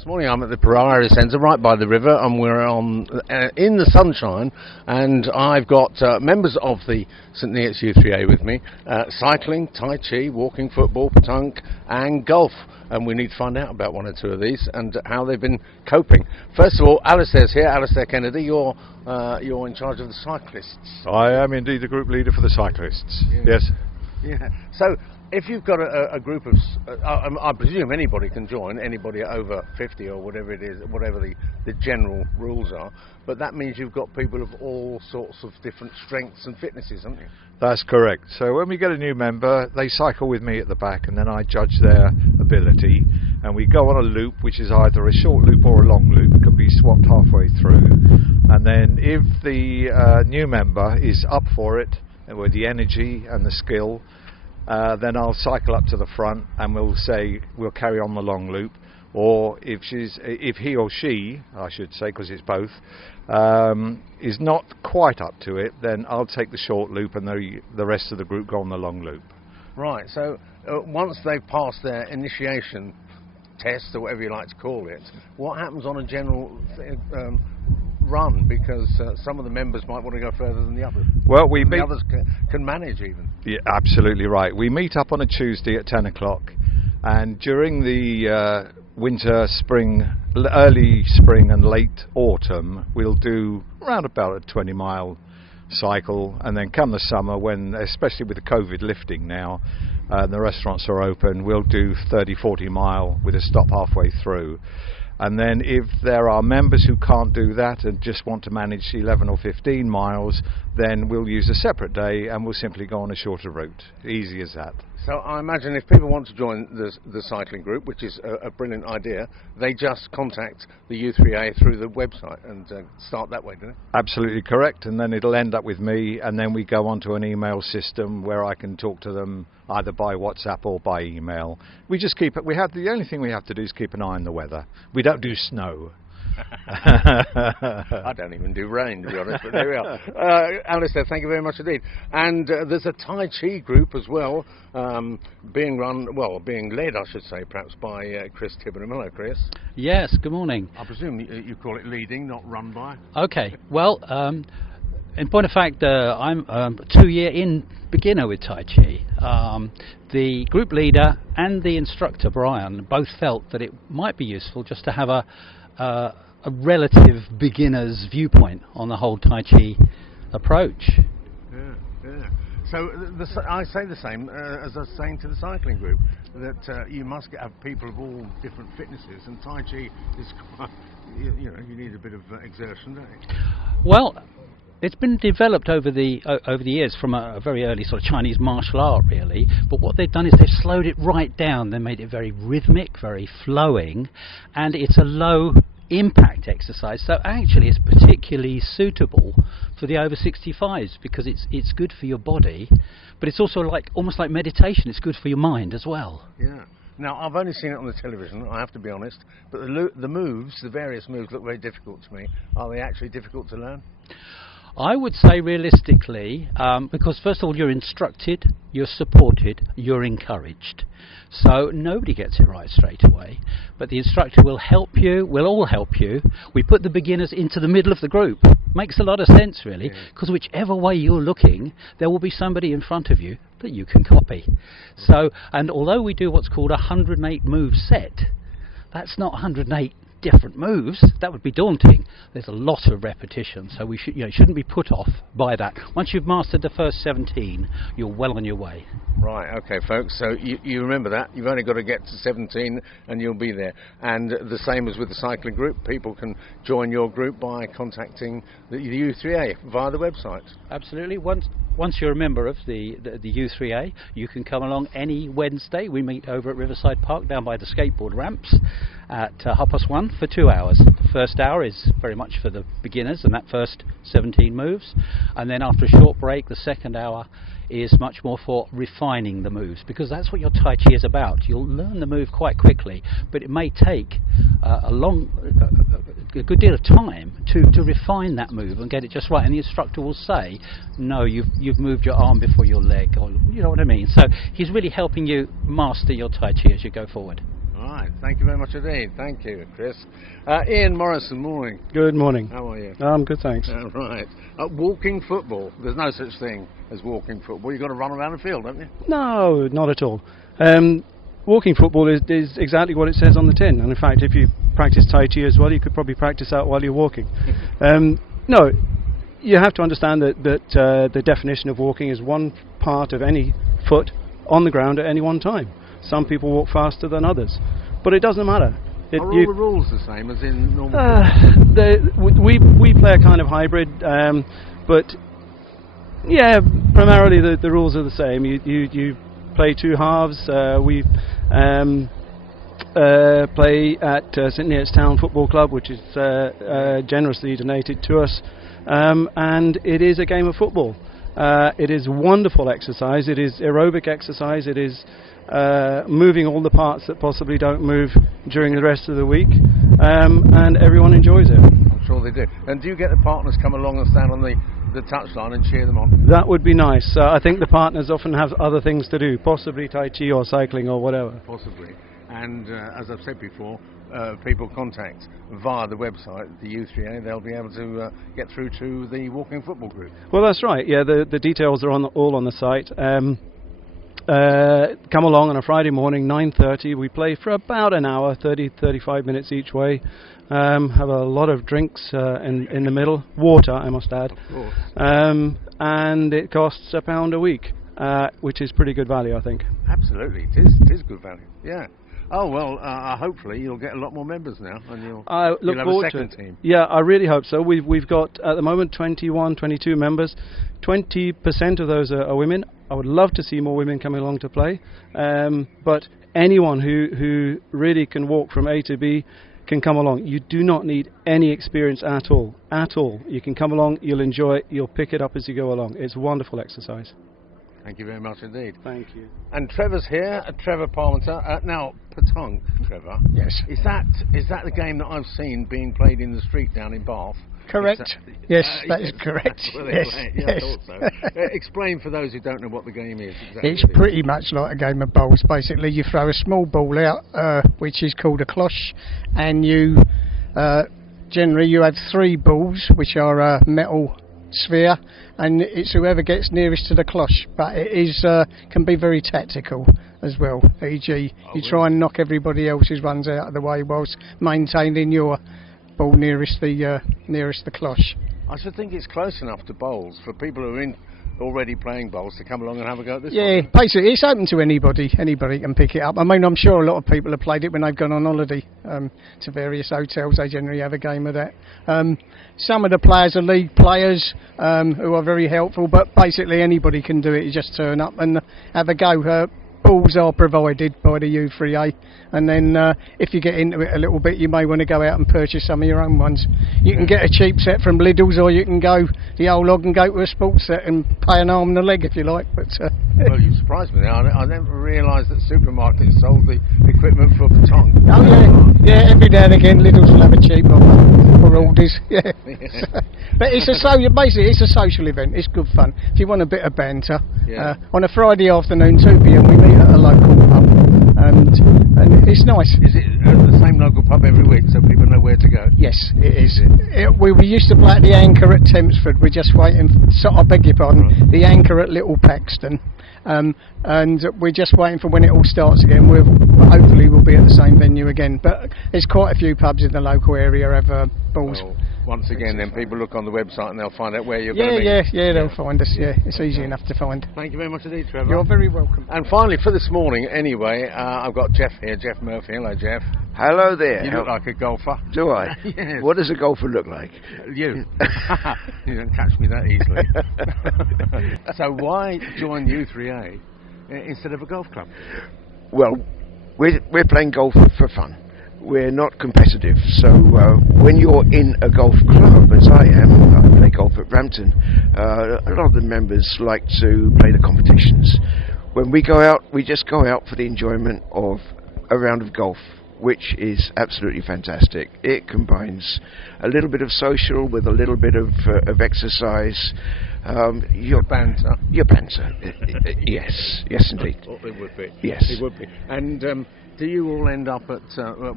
This morning I'm at the Petanque Centre right by the river, and we're on in the sunshine, and I've got members of the St Neots U3A with me, cycling, Tai Chi, walking, football, Petanque and golf, and we need to find out about one or two of these and how they've been coping. First of all, Alistair's here. Alistair Kennedy, you're in charge of the cyclists. I am indeed the group leader for the cyclists, yes. Yeah. So, if you've got a group of, I presume anybody can join, anybody over 50 or whatever it is, whatever the general rules are, but that means you've got people of all sorts of different strengths and fitnesses, haven't you? That's correct. So when we get a new member, they cycle with me at the back, and then I judge their ability, and we go on a loop, which is either a short loop or a long loop. It can be swapped halfway through, and then if the new member is up for it, with the energy and the skill, then I'll cycle up to the front and we'll carry on the long loop. Or if he or she, I should say, because it's both, is not quite up to it, then I'll take the short loop and the rest of the group go on the long loop. Right, so once they've passed their initiation test, or whatever you like to call it, what happens on a general run, because some of the members might want to go further than the others. Well, the others can manage even. Yeah, absolutely right. We meet up on a Tuesday at 10 o'clock, and during the winter, early spring and late autumn, we'll do around about a 20-mile cycle, and then come the summer, when, especially with the COVID lifting now, the restaurants are open, we'll do 30-40 mile with a stop halfway through. And then if there are members who can't do that and just want to manage 11 or 15 miles, then we'll use a separate day and we'll simply go on a shorter route. Easy as that. So I imagine if people want to join the cycling group, which is a brilliant idea, they just contact the U3A through the website and start that way, don't they? Absolutely correct, and then it'll end up with me, and then we go onto an email system where I can talk to them either by WhatsApp or by email. We just keep it. The only thing we have to do is keep an eye on the weather. We don't do snow. I don't even do rain, to be honest, but there we are. Alistair, thank you very much indeed. And there's a Tai Chi group as well, being led, I should say, perhaps by Chris Tibbingham. Hello, Chris. Yes, good morning. I presume you call it leading, not run by? Okay, well, in point of fact, I'm a 2-year beginner with Tai Chi. The group leader and the instructor, Brian, both felt that it might be useful just to have a relative beginner's viewpoint on the whole Tai Chi approach. Yeah. So I say the same as I was saying to the cycling group, that you must have people of all different fitnesses, and Tai Chi is quite, you need a bit of exertion, don't you? Well, it's been developed over the years from a very early sort of Chinese martial art, really. But what they've done is they've slowed it right down. They made it very rhythmic, very flowing, and it's a low impact exercise. So actually, it's particularly suitable for the over 65s because it's good for your body, but it's also almost like meditation. It's good for your mind as well. Yeah. Now, I've only seen it on the television, I have to be honest, but the various moves look very difficult to me. Are they actually difficult to learn? I would say realistically, because first of all you're instructed, you're supported, you're encouraged. So nobody gets it right straight away, but the instructor will help you, we'll all help you. We put the beginners into the middle of the group. Makes a lot of sense really, because whichever way you're looking, there will be somebody in front of you that you can copy. So, and although we do what's called a 108 move set, that's not 108 different moves. That would be daunting. There's a lot of repetition, so we shouldn't be put off by that. Once you've mastered the first 17, you're well on your way. Right, okay folks, so you remember that. You've only got to get to 17 and you'll be there. And the same as with the cycling group, people can join your group by contacting the U3A via the website. Absolutely. Once you're a member of the U3A, you can come along any Wednesday. We meet over at Riverside Park down by the skateboard ramps at 1:30 for 2 hours. The first hour is very much for the beginners and that first 17 moves, and then after a short break the second hour is much more for refining the moves, because that's what your Tai Chi is about. You'll learn the move quite quickly, but it may take a good deal of time to refine that move and get it just right, and the instructor will say, no, you've moved your arm before your leg, or you know what I mean. So he's really helping you master your Tai Chi as you go forward. All right. Thank you very much indeed. Thank you, Chris. Ian Morrison, morning. Good morning. How are you? I'm good, thanks. Right. Walking football. There's no such thing as walking football. You've got to run around the field, haven't you? No, not at all. Walking football is exactly what it says on the tin. And in fact, if you practice Tai Chi as well, you could probably practice that while you're walking. No, you have to understand that the definition of walking is one part of any foot on the ground at any one time. Some people walk faster than others, but it doesn't matter. Are all the rules the same as in normal? We play a kind of hybrid, but yeah, primarily the rules are the same. You play two halves. We play at St Neots Town Football Club, which is generously donated to us, and it is a game of football. It is wonderful exercise. It is aerobic exercise. It is moving all the parts that possibly don't move during the rest of the week, and everyone enjoys it. I'm sure they do. And do you get the partners come along and stand on the touchline and cheer them on? That would be nice. I think the partners often have other things to do, possibly Tai Chi or cycling or whatever. Possibly. And as I've said before, people contact via the website, the U3A, they'll be able to get through to the walking football group. Well, that's right. Yeah, the details are all on the site. Come along on a Friday morning, 9:30. We play for about an hour, 35 minutes each way. Have a lot of drinks in the middle. Water, I must add. Of course. And it costs £1 a week, which is pretty good value, I think. Absolutely. It is good value. Yeah. Oh, well, hopefully you'll get a lot more members now, and you'll have a second team. Yeah, I really hope so. We've got, at the moment, 22 members. 20% of those are women. I would love to see more women coming along to play, but anyone who really can walk from A to B can come along. You do not need any experience at all. You can come along, you'll enjoy it, you'll pick it up as you go along. It's wonderful exercise. Thank you very much indeed. Thank you. And Trevor's here, Trevor Parmenter. Now, Petanque, Trevor. Yes. Is that the game that I've seen being played in the street down in Bath? Correct. Yes, that is correct. Yes, yes. I thought so. Explain for those who don't know what the game is. Exactly It's pretty much like a game of bowls. Basically, you throw a small ball out, which is called a cloche, and you generally you have 3 balls, which are a metal sphere, and it's whoever gets nearest to the cloche. But it is can be very tactical as well. E.g., you try and knock everybody else's runs out of the way whilst maintaining your ball nearest the cloche. I should think it's close enough to bowls for people who are already playing bowls to come along and have a go at this Yeah, one. basically it's open to anybody. Anybody can pick it up. I mean, I'm sure a lot of people have played it when they've gone on holiday to various hotels. They generally have a game of that. Some of the players are league players who are very helpful, but basically anybody can do it. You just turn up and have a go. Balls are provided by the U3A, and then if you get into it a little bit, you may want to go out and purchase some of your own ones. You can get a cheap set from Lidl's, or you can go the old log and go to a sports set and pay an arm and a leg if you like. But well, you surprised me there. I never realised that supermarkets sold the equipment for Petanque. Oh yeah, every now and again Lidl's will have a cheap offer for Aldi's. Yeah. But basically it's a social event. It's good fun. If you want a bit of banter, on a Friday afternoon, 2 p.m. we meet at a local pub, and it's nice. Is it at the same local pub every week so people know where to go? Yes, it is. We used to play at the Anchor at Tempsford. We're just waiting. I beg your pardon. Right. The Anchor at Little Paxton. And we're just waiting for when it all starts again. Hopefully we'll be at the same venue again. But there's quite a few pubs in the local area have balls. Well, once again, then people look on the website and they'll find out where you're going to be. Yeah, they'll find us. Yeah, it's easy enough to find. Thank you very much indeed, Trevor. You're very welcome. And finally, for this morning, anyway, I've got Jeff here, Jeff Murphy. Hello, Jeff. Hello there. You look like a golfer. Do I? Yes. What does a golfer look like? You. You don't catch me that easily. So why join U3A instead of a golf club? Well, we're playing golf for fun. We're not competitive, so when you're in a golf club, as I am, I play golf at Brampton, a lot of the members like to play the competitions. When we go out, we just go out for the enjoyment of a round of golf, which is absolutely fantastic. It combines a little bit of social with a little bit of exercise. Your banter. Your banter. Yes indeed. It would be. Yes. It would be. And Do you all end up at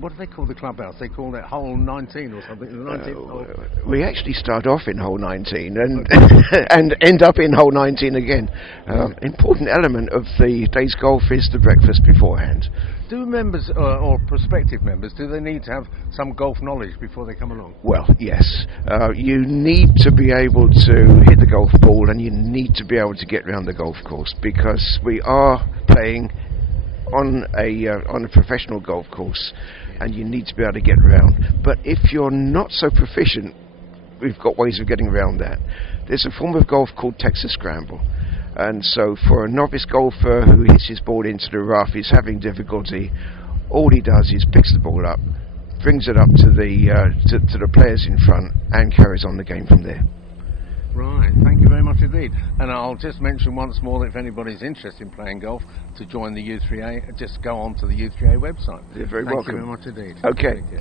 what do they call the clubhouse? They call it hole 19 or something. The 19th hole. We actually start off in hole 19 and and end up in hole 19 again. Important element of the day's golf is the breakfast beforehand. Do members or prospective members, do they need to have some golf knowledge before they come along? Well, yes. You need to be able to hit the golf ball, and you need to be able to get around the golf course, because we are playing on a professional golf course, and you need to be able to get around. But if you're not so proficient, we've got ways of getting around that. There's a form of golf called Texas Scramble. And so for a novice golfer who hits his ball into the rough, is having difficulty, all he does is picks the ball up, brings it up to the players in front, and carries on the game from there. Right, thank you very much indeed. And I'll just mention once more that if anybody's interested in playing golf, to join the U3A, just go on to the U3A website. You're very Thank welcome. you very much indeed. Okay. Thank you.